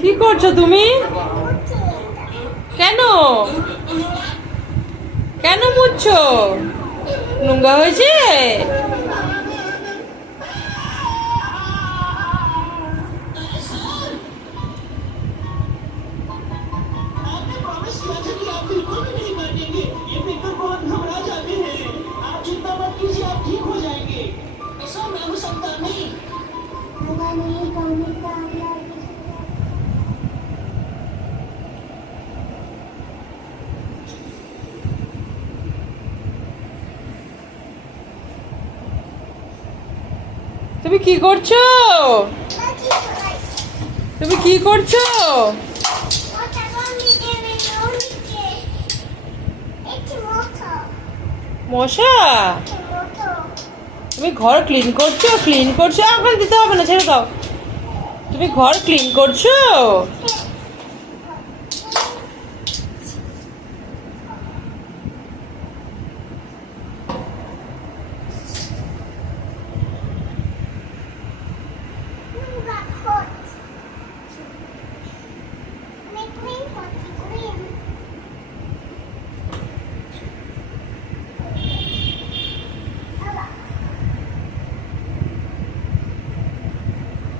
কি করছো তুমি? কেন কেন মুছছো? নোংরা হয়েছে? তুমি কি করছো? তুমি কি করছো? মশা? তুমি ঘর ক্লিন করছো? ক্লিন করছো? এখন দিতে হবে না, ছেড়ে দাও। তুমি ঘর ক্লিন করছো?